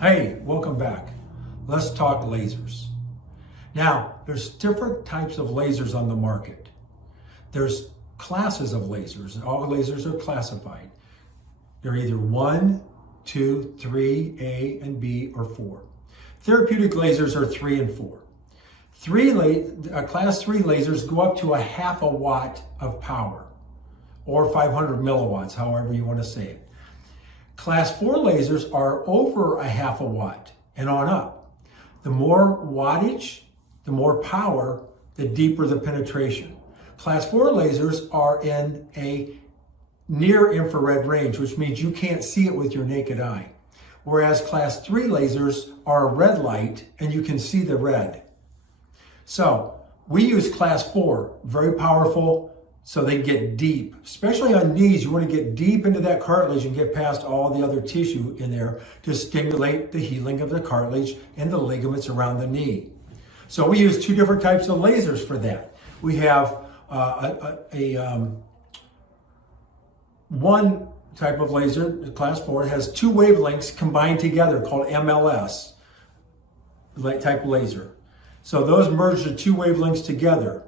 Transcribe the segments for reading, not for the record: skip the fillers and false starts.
Hey, welcome back. Let's talk lasers. Now, there's different types of lasers on the market. There's classes of lasers. All lasers are classified. They're either 1, 2, 3, A and B, or 4. Therapeutic lasers are 3 and 4. Class 3 lasers go up to a half a watt of power, or 500 milliwatts, however you want to say it. Class 4 lasers are over a half a watt and on up. The more wattage, the more power, the deeper the penetration. Class 4 lasers are in a near infrared range, which means you can't see it with your naked eye. Whereas Class 3 lasers are a red light and you can see the red. So we use Class 4, very powerful, so they get deep. Especially on knees, you want to get deep into that cartilage and get past all the other tissue in there to stimulate the healing of the cartilage and the ligaments around the knee. So we use two different types of lasers for that. We have one type of laser, Class 4, has two wavelengths combined together called MLS type laser. So those merge the two wavelengths together.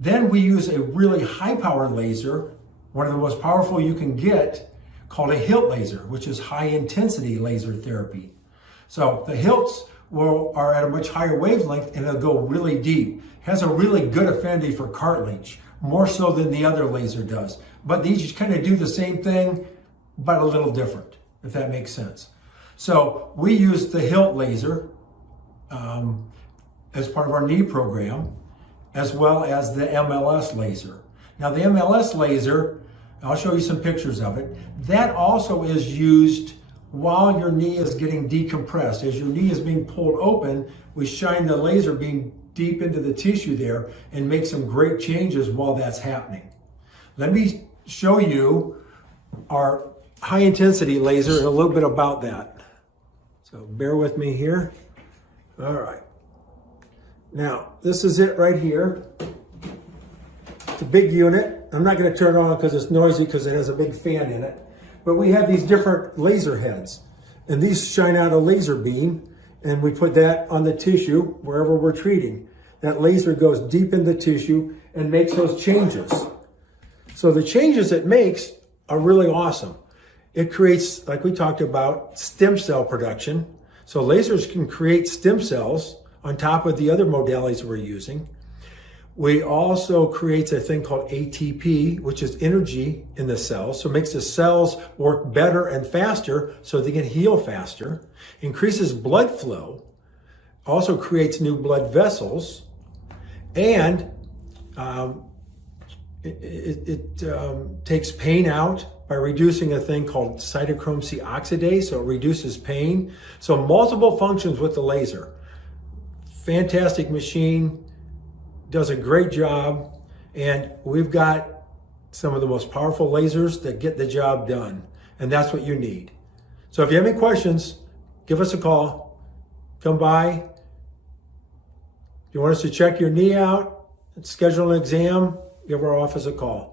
Then we use a really high power laser, one of the most powerful you can get, called a HILT laser, which is high intensity laser therapy. So the HILTs are at a much higher wavelength and they'll go really deep. Has a really good affinity for cartilage, more so than the other laser does. But these kind of do the same thing, but a little different, if that makes sense. So we use the HILT laser as part of our knee program, as well as the MLS laser. Now the MLS laser, I'll show you some pictures of it, that also is used while your knee is getting decompressed. As your knee is being pulled open, we shine the laser beam deep into the tissue there and make some great changes while that's happening. Let me show you our high intensity laser and a little bit about that. So bear with me here. All right. Now, this is it right here. It's a big unit. I'm not going to turn it on because it's noisy because it has a big fan in it. But we have these different laser heads. And these shine out a laser beam. And we put that on the tissue wherever we're treating. That laser goes deep in the tissue and makes those changes. So the changes it makes are really awesome. It creates, like we talked about, stem cell production. So lasers can create stem cells on top of the other modalities we're using. We also create a thing called ATP, which is energy in the cells. So it makes the cells work better and faster so they can heal faster. Increases blood flow. Also creates new blood vessels. And it takes pain out by reducing a thing called cytochrome C oxidase. So it reduces pain. So multiple functions with the laser. Fantastic machine, does a great job, and we've got some of the most powerful lasers that get the job done, and that's what you need. So if you have any questions, give us a call, come by. If you want us to check your knee out, schedule an exam, give our office a call.